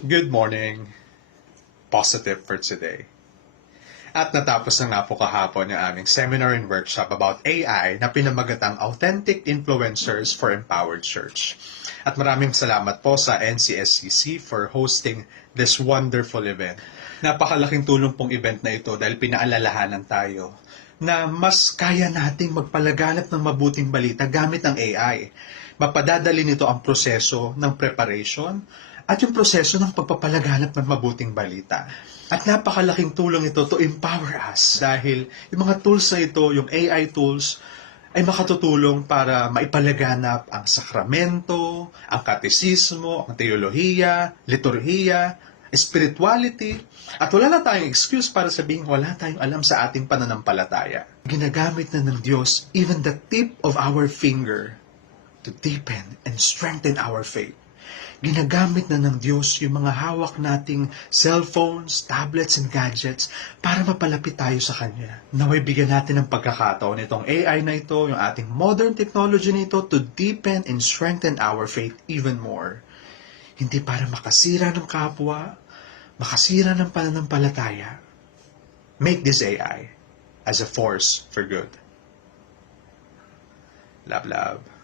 Good morning. Positive for today. At natapos na nga po kahapon yung aming seminar and workshop about AI na pinamagatang Authentic Influencers for Empowered Church. At maraming salamat po sa NCSCC for hosting this wonderful event. Napakalaking tulong pong event na ito dahil pinaalalahanan tayo na mas kaya nating magpalaganap ng mabuting balita gamit ang AI. Mapadadali nito ang proseso ng preparation at yung proseso ng pagpapalaganap ng mabuting balita. At napakalaking tulong ito to empower us dahil yung mga tools na ito, yung AI tools, ay makatutulong para maipalaganap ang sakramento, ang katesismo, ang teolohiya, liturhiya, spirituality, at wala na tayong excuse para sabihin wala tayong alam sa ating pananampalataya. Ginagamit na ng Diyos even the tip of our finger to deepen and strengthen our faith. Ginagamit na ng Diyos yung mga hawak nating cellphones, tablets, and gadgets para mapalapit tayo sa Kanya. Naway bigyan natin ng pagkakataon itong AI na ito, yung ating modern technology nito to deepen and strengthen our faith even more. Hindi para makasira ng kapwa, makasira ng pananampalataya. Make this AI as a force for good. Love, love.